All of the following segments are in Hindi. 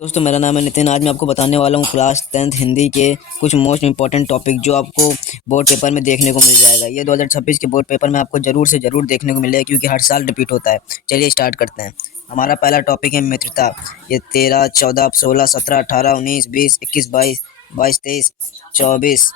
दोस्तों मेरा नाम है नितिन। आज मैं आपको बताने वाला हूँ क्लास 10th हिंदी के कुछ मोस्ट इंपॉर्टेंट टॉपिक जो आपको बोर्ड पेपर में देखने को मिल जाएगा। ये 2026 के बोर्ड पेपर में आपको ज़रूर से ज़रूर देखने को मिलेगा क्योंकि हर साल रिपीट होता है। चलिए स्टार्ट करते हैं। हमारा पहला टॉपिक है मित्रता। ये 13, 14, 16, 17, 18, 19, 20, 21, 22, 23, 24,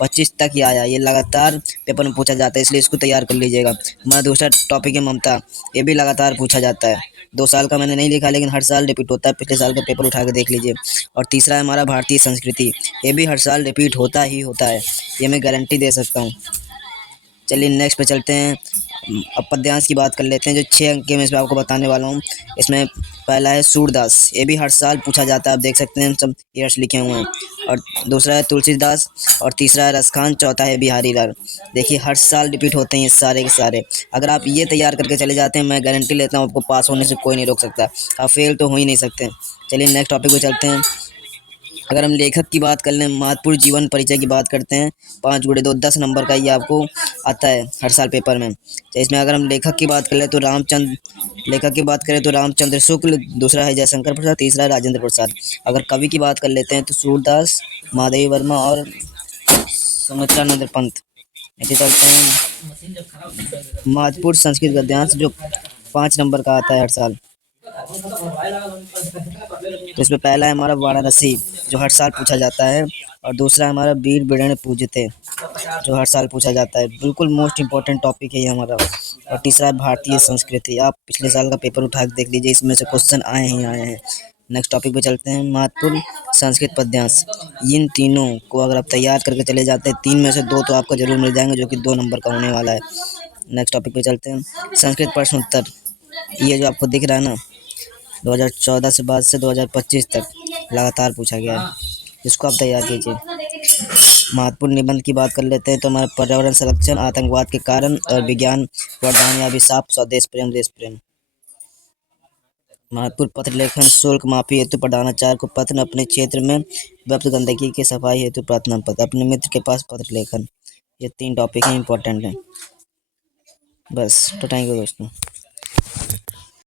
25 तक ही आया। ये लगातार पेपर में पूछा जाता है, इसलिए इसको तैयार कर लीजिएगा। हमारा दूसरा टॉपिक है ममता। ये भी लगातार पूछा जाता है। 2 साल का मैंने नहीं लिखा, लेकिन हर साल रिपीट होता है। पिछले साल का पेपर उठा के देख लीजिए। और तीसरा है हमारा भारतीय संस्कृति। ये भी हर साल रिपीट होता ही होता है, ये मैं गारंटी दे सकता हूँ। चलिए नेक्स्ट पे चलते हैं। अब पद्यांश की बात कर लेते हैं, जो 6 अंक के मैं इसमें आपको बताने वाला हूँ। इसमें पहला है सूरदास। ये भी हर साल पूछा जाता है, आप देख सकते हैं सब ईयर्स लिखे हुए हैं। और दूसरा है तुलसीदास और तीसरा है रसखान, चौथा है बिहारी लाल। देखिए हर साल रिपीट होते हैं ये सारे के सारे। अगर आप ये तैयार करके चले जाते हैं, मैं गारंटी लेता हूँ आपको पास होने से कोई नहीं रोक सकता। आप फेल तो हो ही नहीं सकते। चलिए नेक्स्ट टॉपिक पे चलते हैं। अगर हम लेखक की बात कर लें, महत्वपूर्ण जीवन परिचय की बात करते हैं, 5 गुणे 2 10 नंबर का ये आपको आता है हर साल पेपर में। तो इसमें अगर हम लेखक की बात करें तो रामचंद्र शुक्ल, दूसरा है जयशंकर प्रसाद, तीसरा है राजेंद्र प्रसाद। अगर कवि की बात कर लेते हैं तो सूरदास, महादेवी वर्मा और सुमित्रानंद पंत। ऐसे चलते हैं महत्वपूर्ण संस्कृत गद्यांश, जो 5 नंबर का आता है हर साल। तो इसमें पहला है हमारा वाराणसी, जो हर साल पूछा जाता है। और दूसरा है हमारा वीर बिड़ण पूजते, जो हर साल पूछा जाता है। बिल्कुल मोस्ट इंपॉर्टेंट टॉपिक है ये हमारा। और तीसरा है भारतीय संस्कृति। आप पिछले साल का पेपर उठा के देख लीजिए, इसमें से क्वेश्चन आए ही आए हैं। नेक्स्ट टॉपिक पे चलते हैं, महत्वपूर्ण संस्कृत पद्यांश। इन तीनों को अगर आप तैयार करके चले जाते हैं, 3 में से 2 तो आपको जरूर मिल जाएंगे, जो कि 2 नंबर का होने वाला है। नेक्स्ट टॉपिक पे चलते हैं, संस्कृत प्रश्न उत्तर। ये जो आपको दिख रहा है ना, 2014 से बाद से 2025 तक लगातार पूछा गया है, जिसको आप तैयार कीजिए। महत्वपूर्ण निबंध की बात कर लेते हैं तो हमारा पर्यावरण संरक्षण, आतंकवाद के कारण और विज्ञान वरदान या अभिशाप, स्वदेश प्रेम, देश प्रेम। महत्वपूर्ण पत्र लेखन, शुल्क माफी हेतु प्रधानाचार्य को पत्र, अपने क्षेत्र में व्याप्त गंदगी की सफाई हेतु प्रार्थना पत्र, अपने मित्र के पास पत्र लेखन। ये 3 टॉपिक हैं, इंपॉर्टेंट हैं। बस तो थैंक यू दोस्तों।